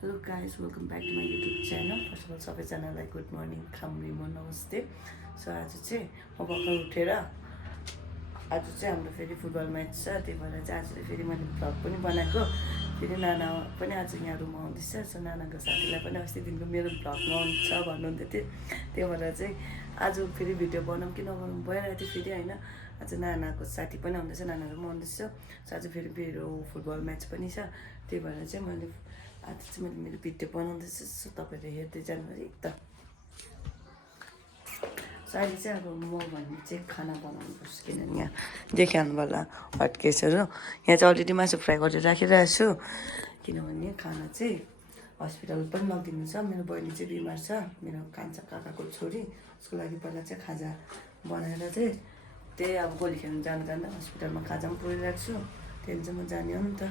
Hello guys, welcome back to my YouTube channel. First of all, सबैजनालाई good morning खामरी म नमस्ते. So आज चाहिँ म भर्खर उठेर आज चाहिँ हाम्रो फेरि फुटबल म्याच छ. त्यही भएर चाहिँ आज फेरि मैले भ्लग पनि बनाएको. फेरि नाना पनि आज यहाँ रुममा आउँदैछ. सो नानाको साथीलाई पनि अस्तिदेखिको मेरो भ्लगमा आउँछ भन्नुहुन्थ्यो थियो. त्यही भएर चाहिँ आज फेरि भिडियो बनाऊँ कि नबनाऊँ भइरहेको थियो फेरि होइन. आज नानाको साथी पनि आउँदैछ, नानाहरू पनि आउँदैछ. सो आज फेरि मेरो फुटबल म्याच पनि छ. त्यही भएर चाहिँ मैले आज चाहिँ मैले मेरो भिडियो बनाउँदैछु. सो तपाईँहरू हेर्दै जानुहोस् है त. सो अहिले चाहिँ अब म भन्ने चाहिँ खाना बनाउनुपर्छ, किनभने यहाँ देखिहाल्नु होला हटकेसहरू. यहाँ चाहिँ अलरेडी मासु फ्राई गरेर राखिरहेको छु, किनभने खाना चाहिँ हस्पिटल पनि लगिदिनु छ. मेरो बहिनी चाहिँ बिमार छ, मेरो कान्छा काकाको छोरी. उसको लागि पहिला चाहिँ खाजा बनाएर चाहिँ त्यही अब गोली खेल्नु जानु जाँदा हस्पिटलमा खाजा पनि पुऱ्याइरहेको छु. त्यहाँदेखि चाहिँ म जाने हो नि त.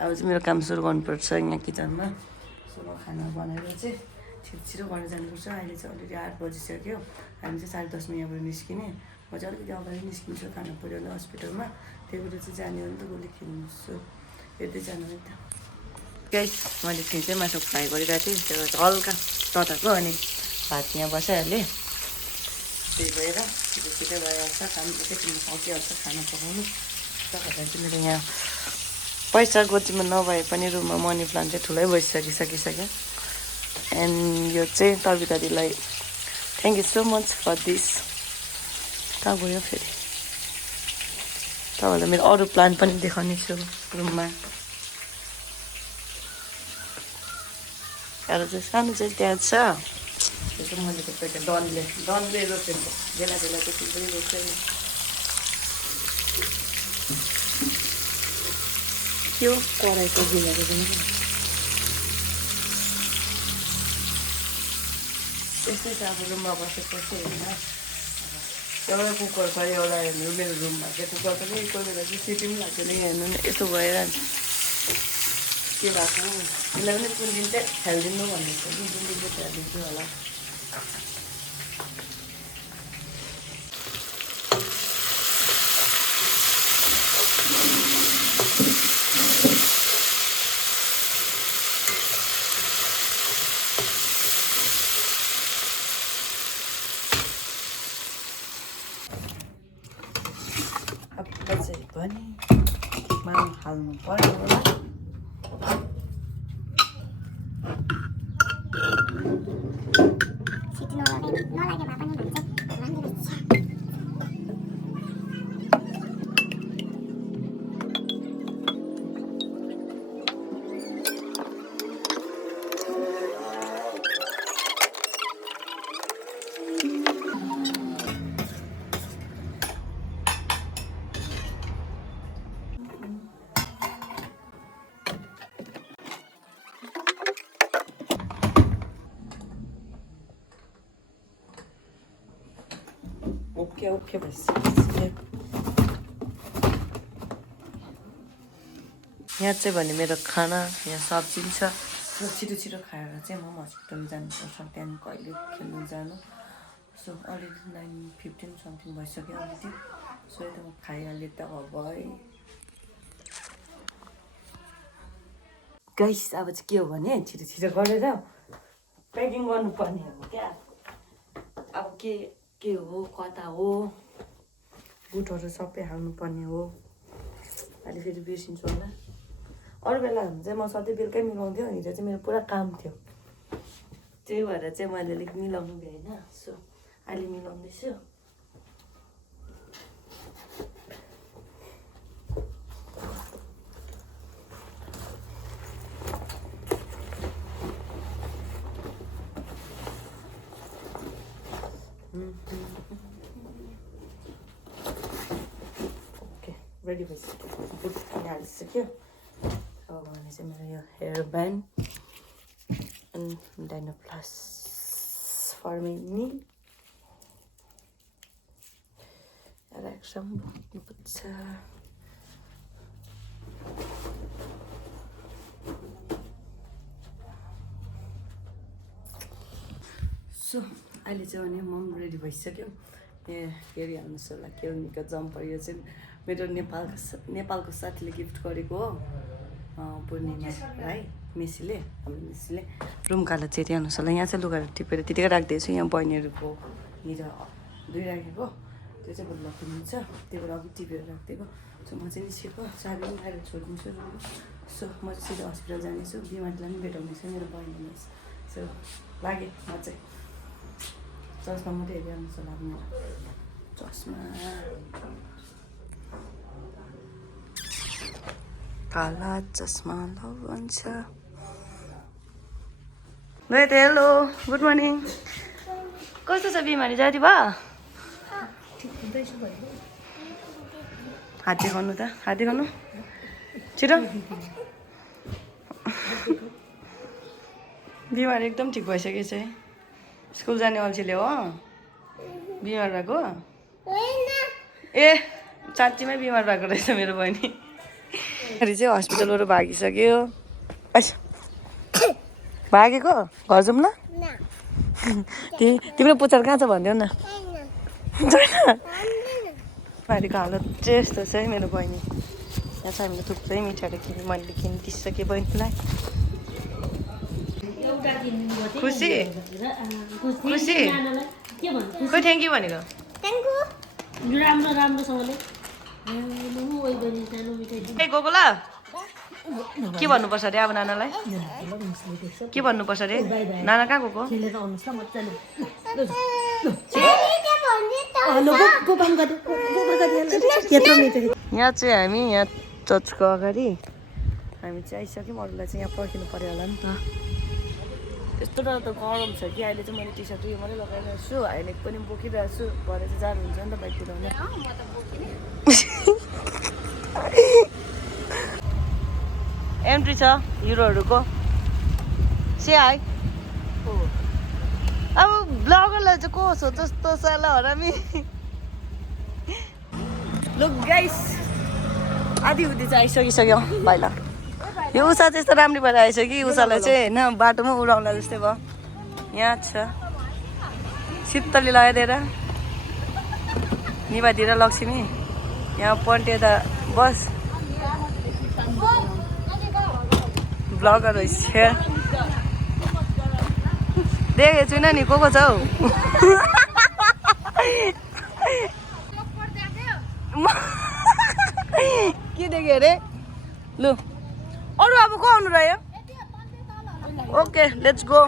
अब चाहिँ मेरो काम सुरु गर्नुपर्छ यहाँ किचनमा. सो म खाना बनाएर चाहिँ छिटो गरेर जानुपर्छ. अहिले चाहिँ अलरेडी 8 बजिसक्यो. हामी चाहिँ 10:30मा यहाँबाट निस्किने. म चाहिँ अलिकति अगाडि निस्किन्छु खाना पुऱ्याउनु हस्पिटलमा. त्यही भएर चाहिँ जाने हो नि त गोली खेल्नु. सो हेर्दै जानु नि त. गाइस, मैले थिएँ चाहिँ मासु फ्राई गरिरहेको थिएँ. त्यो हल्का तताएको अनि भात यहाँ बसाइहालेँ. त्यही भएर छिटो भइहाल्छ. काम एकैछिनमा सकिहाल्छ खाना पकाउनु. तपाईँहरूलाई चाहिँ मेरो यहाँ पैसा गोजीमा नभए पनि रुममा मनी प्लान्ट चाहिँ ठुलै भइसकिसक्यो. एन्ड यो चाहिँ तर्बिता दिदीलाई thank you so much for this. कहाँ गयो फेरि? तपाईँहरूलाई मेरो अरू प्लान्ट पनि देखाउने छु रुममा. अरू चाहिँ सानो चाहिँ त्यहाँ छ. त्यो चाहिँ मैले तपाईँको डनले रोपेको. बेला त्यति पनि रोप्छ नि. त्यो कराईको बिनाको पनि त्यस्तै छ. अब रुममा बसेपछि होइन, एउटा कुकर छ, एउटा हेर्नु मेरो रुममा चाहिँ कुकर पनि कोही बेला चाहिँ सिटी पनि लाग्दैन. हेर्नु नि यस्तो भइरहन्छ. के भएको त्यसलाई पनि कुन दिन चाहिँ खेलिदिनु भन्ने छ कि कुन दिन चाहिँ खेलिदिन्छु होला. चाहिँ पनि माम हाल्नु पर्यो होला. ओके भइसक्यो. यहाँ चाहिँ भने मेरो खाना यहाँ सब्जी पनि छ. छिटो खाएर चाहिँ म हस्पिटल जानुपर्छ. त्यहाँदेखि कहिले खेल्नु जानु. सो अलरेडी 9:15 समथिङ भइसक्यो अलरेडी. सो यता म खाइहालेँ त अब है. गाइस, अब चाहिँ के हो भने छिटो गरेर प्याकिङ गर्नुपर्ने हो क्या. अब के हो कता हो बुटहरू सबै हाल्नुपर्ने हो. अहिले फेरि बिर्सिन्छु होला. अरू बेला चाहिँ म सधैँ बेलुकै मिलाउँथ्यो. हिजो चाहिँ मेरो पुरा काम थियो. त्यही भएर चाहिँ मैले अलिक मिलाउनु भ्याइनँ. सो अहिले मिलाउँदैछु. ओके, रेडी भइसक्यो. बुट पनि हालिसक्यो. अब भने चाहिँ मेरो यो हेयर ब्यान्ड एन्ड डाइनो प्लस फर मी राख्छौँ. बोक्नुपर्छ. सो अहिले चाहिँ भने म पनि रेडी भइसक्यो. यहाँ हेरिहाल्नुहोस् होला केउनीको जम्पर. यो चाहिँ मेरो नेपालको साथीले गिफ्ट गरेको हो. पूर्णिमा राई. मेसीले हाम्रो मेसीले रुम कालो चाहिँ त्यहाँ अनुसार यहाँ चाहिँ लुगाहरू टिपेर त्यतिकै राखिदिएछु यहाँ बहिनीहरूको हिजो 2 राखेको त्यो चाहिँ बरु लकिन्छ त्यो भएर अघि टिपेर राखिदिएको सो म चाहिँ निस्केको चाबी पनि बाहिर छोडिदिन्छु सो म चाहिँ सिधै हस्पिटल जानेछु बिमारीलाई पनि भेटाउनेछु मेरो बहिनीलाई सो लागेँ म चाहिँ चस्मा मात्रै हेरिहाल्नु छ लाग्नु चस्मा काला चस्मा लगाउँछ हेलो गुड मर्निङ कस्तो छ बिमारी जाती भयो हात देखाउनु त हात देखाउनु छिटो बिमारी एकदम ठिक भइसकेको छ स्कुल जाने अल्छीले हो बिमार भएको ए साँच्चीमै बिमार भएको रहेछ मेरो बहिनी चाहिँ हस्पिटलबाट भागिसक्यो भागेको घर जाउँ ल तिम्रो पुच्छर कहाँ छ भनिदेऊ न बिमारीको हालत चाहिँ यस्तो छ है मेरो बहिनी यहाँ छ हामीले थुप्रै मिठाईहरू किने मैले किनिदिइसकेँ बहिनीलाई खुसी खुसी खोइ थ्याङ्क यू भनेको राम्रो राम्रोसँगले गएको ल के भन्नुपर्छ अरे अब नानालाई के भन्नुपर्छ अरे नाना कहाँ गएको यहाँ चाहिँ हामी यहाँ चर्चको अगाडि हामी चाहिँ आइसक्यौँ अरूलाई चाहिँ यहाँ पर्खिनु पऱ्यो होला नि त यस्तो डर त गरम छ कि अहिले चाहिँ मैले टी सर्ट यो मात्रै लगाइरहेको छु हाइनेक पनि बोकिरहेको छु भरे चाहिँ जाडो हुन्छ नि त बाइक कुदाउने एन्ट्री छ हिरोहरूको से हाई अब ब्लगरलाई चाहिँ कोस हो जस्तो साला हरामी लुक गाइस आधी हुँदी चाहिँ आइसकिसक्यो भाइला यो उषा चाहिँ यस्तो राम्रो भएर आइसक्यो कि उषालाई चाहिँ होइन बाटोमा उडाउला जस्तै भयो यहाँ छ शीतली लगाइदिएर निभाइदिएर लक्ष्मी यहाँ पन्टे त बस ब्लगर होइस देखेको छुइनँ नि को छ हौ के देख्यो अरे लु अरू अब को आउनु रह्यो ओके लेट्स गो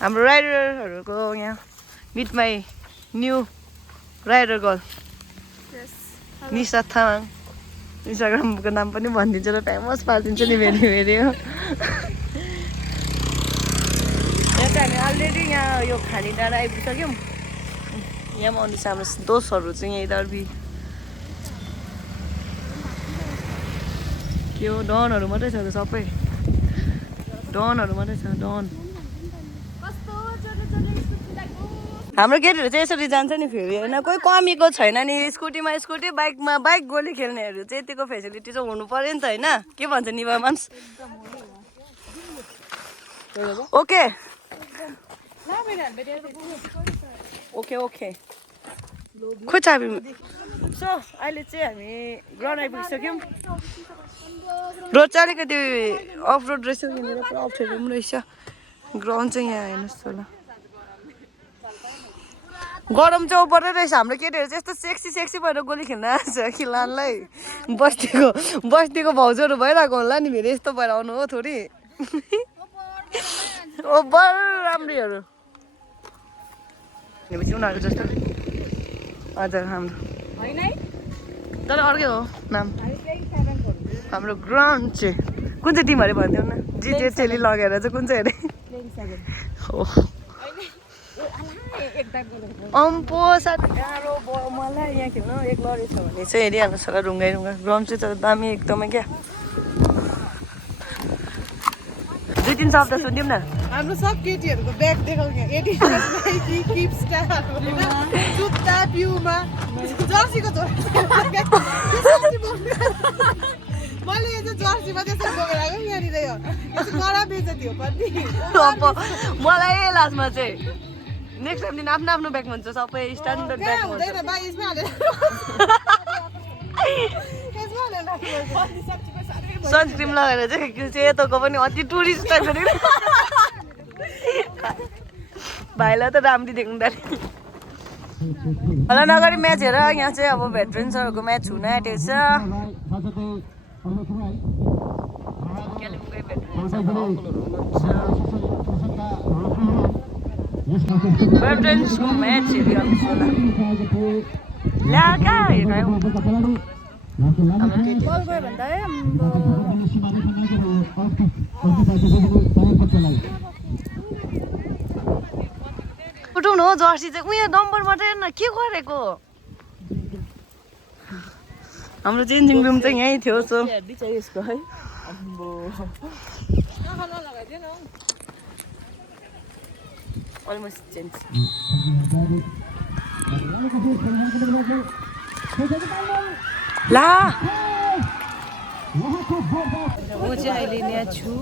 हाम्रो राइडरहरूको यहाँ meet my new rider girl Nisha Tamang इन्स्टाग्रामको नाम पनि भनिदिन्छु र फेमस पारिदिन्छु नि फेरि फेरि हो यहाँ चाहिँ हामी अलरेडी यहाँ यो खानी डाँडा आइपुगिसक्यौँ यहाँ आउने हाम्रो दोस्तहरू चाहिँ यहीँ दर्बी के हो डनहरू मात्रै छ त सबै डनहरू मात्रै छ डन हाम्रो केटीहरू चाहिँ यसरी जान्छ नि फेरि होइन कोही कमीको छैन नि स्कुटीमा स्कुटी बाइकमा बाइक गोली खेल्नेहरू चाहिँ यतिको फेसिलिटी चाहिँ हुनु पऱ्यो नि त होइन के भन्छ निभा मान्स ओके ओके ओके खोइ चाबी सो अहिले चाहिँ हामी ग्राउन्ड आइपुगिसक्यौँ रोड चाहिँ अलिकति अफ रोड रहेछ यहाँनिर पुरा अप्ठ्यारो पनि रहेछ ग्राउन्ड चाहिँ यहाँ हेर्नुहोस् त ल गरम चाहिँ ओपरै रहेछ हाम्रो केटीहरू चाहिँ यस्तो सेक्सी सेक्सी भएर गोली खेल्न आएको छ कि लानलाई बस्तीको भाउजूहरू भइरहेको होला नि फेरि यस्तो भएर आउनु हो थोरै ओभर राम्रीहरू भनेपछि उनीहरूको जस्तो हजुर हाम्रो तर अर्कै हो नाम हाम्रो ग्राउन्ड चाहिँ कुन चाहिँ टिम अरे भनिदेऊ न जिते चेली लगेर चाहिँ कुन चाहिँ अरे हो अम्पो साथी गाह्रो भयो मलाई यहाँ खेल्नु एक लडी छ भने चाहिँ हेरिहाल्नुहोस् होला ढुङ्गाइ ढुङ्गा ग्राउन्ड चाहिँ तर दामी एकदमै क्या 2-3 शब्द सुनिदिउँ न हाम्रो सब केटीहरूको ब्याग देखाउने किप स्टार जुत्ता प्युमा जर्सीको मैले यो चाहिँ जर्सीमा त्यसरी बोकेर आएको यहाँनिर यो कडा बेइज्जती हो पनि मलाई लास्टमा चाहिँ नेक्स्ट टाइम दिन आफ्नो आफ्नो ब्याग हुन्छ सबै स्ट्यान्डर्ड ब्याग हुन्छ हुँदैन बा यसमा हालेर सनस्क्रिम लगाएर चाहिँ सेतोको पनि अति टुरिस्ट टाइपको भाइलाई त राम्री देख्नु होला नगरी म्याच हेर यहाँ चाहिँ अब भेटरेन्सहरूको म्याच हुन आँटेको छ कालिम्पोङकै भेटरेन्सको म्याच हेरिहाल्नुहोस् होला ल्या कहाँ हेर्नु उठाउनु हो जर्सी चाहिँ उयो नम्बर मात्रै हेर्न के गरेको हाम्रो चेन्जिङ रुम चाहिँ यहीँ थियो सो यसको है अलमोस्ट चेन्ज ला म चाहिँ अहिले यहाँ छु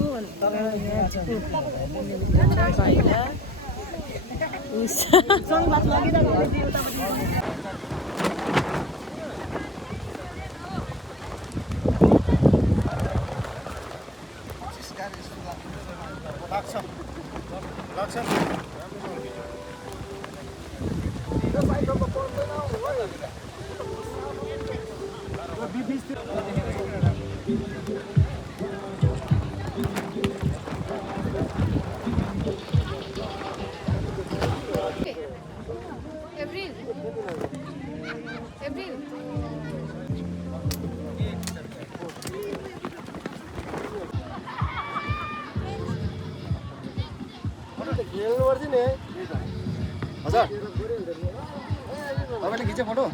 हजुर तपाईँले खिच्यो फोटो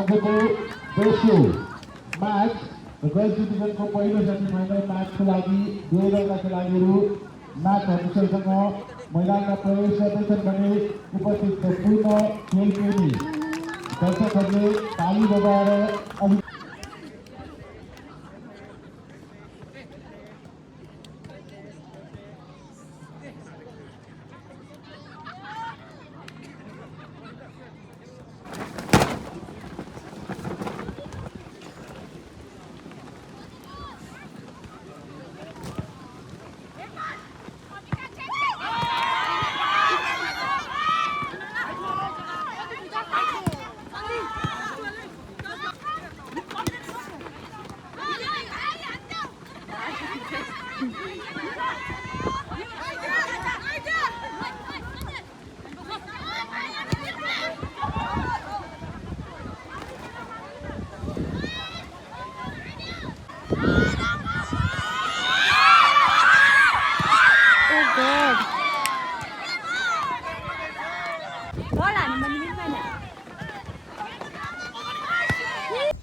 आजको दोस्रो म्याच गर्ल्स डिभिजनको पहिलो सेमी फाइनल म्याचको लागि दुवै दलका खेलाडीहरू म्याच अफिसरसँग मैदानमा प्रवेश गर्दैछन् भने उपस्थित सम्पूर्ण खेलप्रेमी दर्शकहरूले ताली बजाएर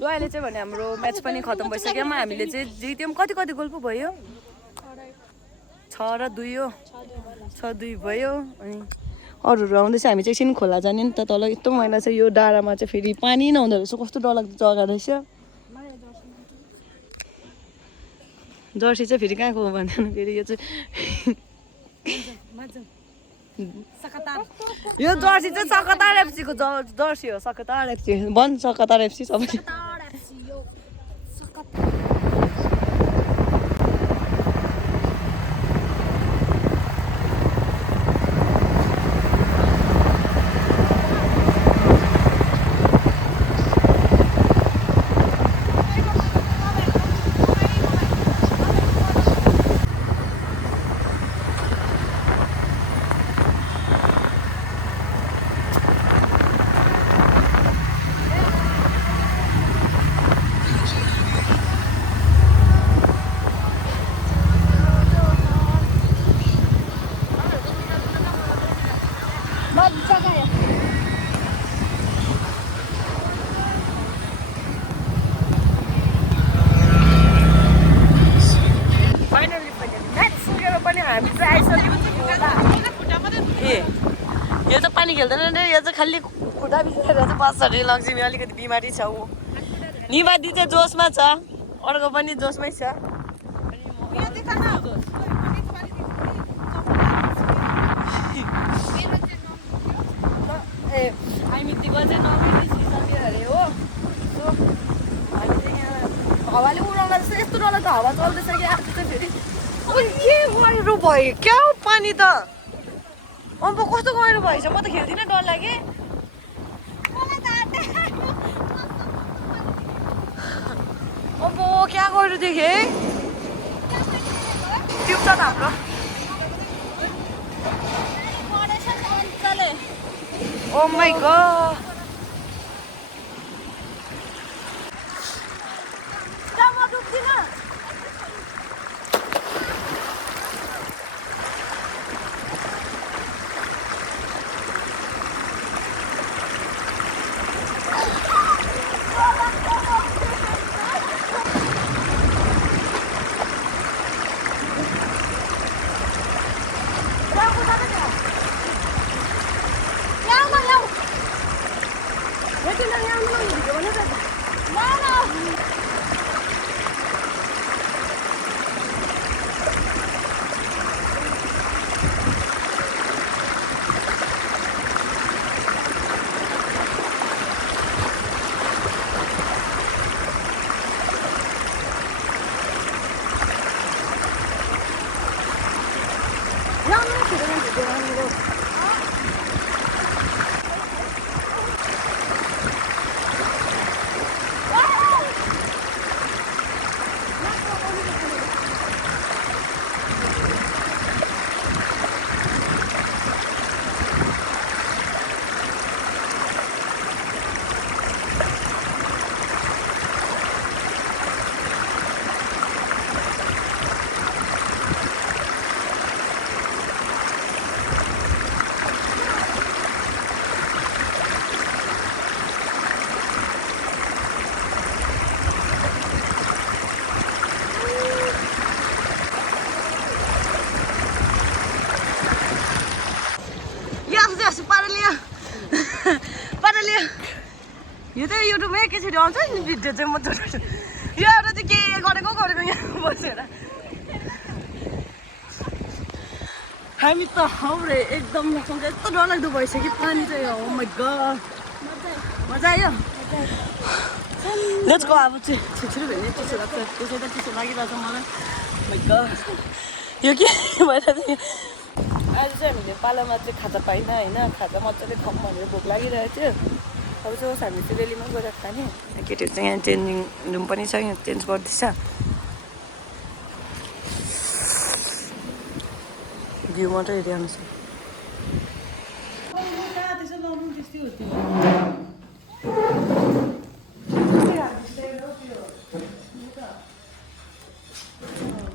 अहिले चाहिँ भने हाम्रो म्याच पनि खतम भइसक्यो हामीले चाहिँ जित्यौँ कति गोल पो भयो 6-2 हो 6-2 भयो अनि अरूहरू आउँदैछ हामी चाहिँ एकछिन खोला जाने नि त तल यस्तो मैला छ यो डाँडामा चाहिँ फेरि पानी नहुँदो रहेछ कस्तो डरलाग्दो जग्गा रहेछ जर्सी चाहिँ फेरि कहाँको हो भन्दैन फेरि यो चाहिँ यो जर्सी चाहिँ सकतार एफसीको जर्सी हो सकतार एफसी भन् सकतार एफसी सबैले यो त पानी खेल्दैन रे यो चाहिँ खालि खुट्टा भिजेर चाहिँ बस्छ अरे लक्ष्मी अलिकति बिमारी छ ऊ निवादी चाहिँ जोसमा छ अर्को पनि जोसमै छ ए आइमितीको चाहिँ नमिसक्यो अरे हो हामी चाहिँ यहाँ हावाले उडाउँदा चाहिँ यस्तो डरलाग्दो हावा चल्दैछ कि आएको चाहिँ फेरि के गहिरो भयो क्या हो पानी त अम्बो कस्तो गहिरो भएछ म त खेल्दिनँ डर लाग्यो अम्बो क्या गहिरो देखेँ टिप्छ त हाम्रो ओ माई गॉड म डुब्दिनँ यो त युट्युबमा एकैचोटि आउँछ नि भिडियो चाहिँ म यो एउटा चाहिँ के गरेको यहाँ बसेर हामी त हाउरे एकदम मसँग यस्तो डरलाग्दो भइसक्यो पानी चाहिँ हो माइ गॉड मजा आयो लेट्स गो अब चाहिँ छिटो भेट्ने चिसो लाग्छ त्यसै त चिसो लागिरहेछ मलाई माइ गॉड यो के भइरहेको थियो आज चाहिँ हामीले पालामा चाहिँ खाजा पाइनँ होइन खाजा मजाले खाऊँ भनेर भोक लागिरहेको थियो अब चाहिँ होस् हामी चाहिँ रेलीमा गएर खाने केटीहरू चाहिँ यहाँ चेन्जिङ रुम पनि छ यहाँ चेन्ज गर्दैछ भ्यू मात्रै हेरिहाल्नु छ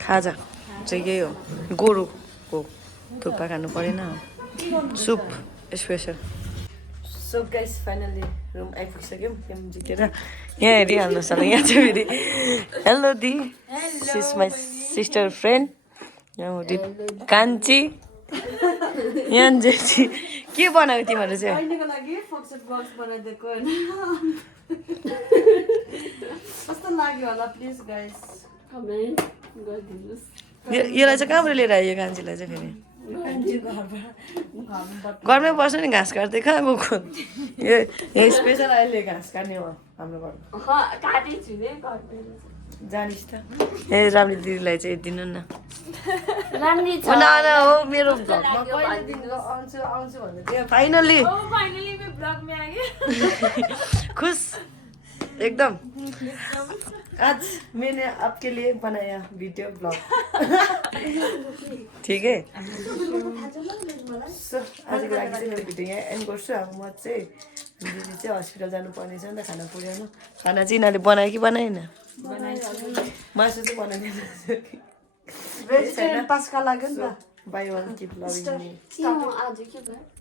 खाजा चाहिँ यही हो गोरुको थुक्पा खानु परेन soup special so guys finally room आइपुगिसक्यौँ गेम जितेर यहाँ हेरिहाल्नुहोस् होला यहाँ चाहिँ फेरि हेलो दी सिज माई सिस्टर फ्रेन्ड यहाँ कान्छी यहाँ जेठी के बनायो तिमीहरू चाहिँ बहिनीको लागि फक्सट बक्स बनाइदिएको होइन कस्तो लाग्यो होला प्लिज गाइस कमेन्ट गरिदिनुहोस् यसलाई चाहिँ कहाँबाट लिएर आयो यो कान्छीलाई चाहिँ फेरि घरमै बस्नु नि घाँस काट्दै कहाँ गएको यो स्पेसल अहिले घाँस काट्ने हो हाम्रो घरमा काटेको छु नि जानिस् त ए राम्री दिदीलाई चाहिँ दिनु न राम्री छ हो मेरो भ्लगमा कहिलेदेखिको आउँछु आउँछु भन्दै थियो फाइनली फाइनली मैं ब्लॉग में आ गया खुश एकदम आज मैंने आपके लिए बनाया वीडियो ब्लॉग ठीक है सो आजको लागि चाहिँ मेरो भिडियो यहाँ एन्ड गर्छु अब म चाहिँ दिदी चाहिँ हस्पिटल जानुपर्ने छ नि त खाना पुर्याउनु खाना चाहिँ यिनीहरूले बनायो कि बनाएन मासु चाहिँ बनाइदिनु भेजिटेरियन पास्का लाग्यो नि त by one keep loving me आज के भयो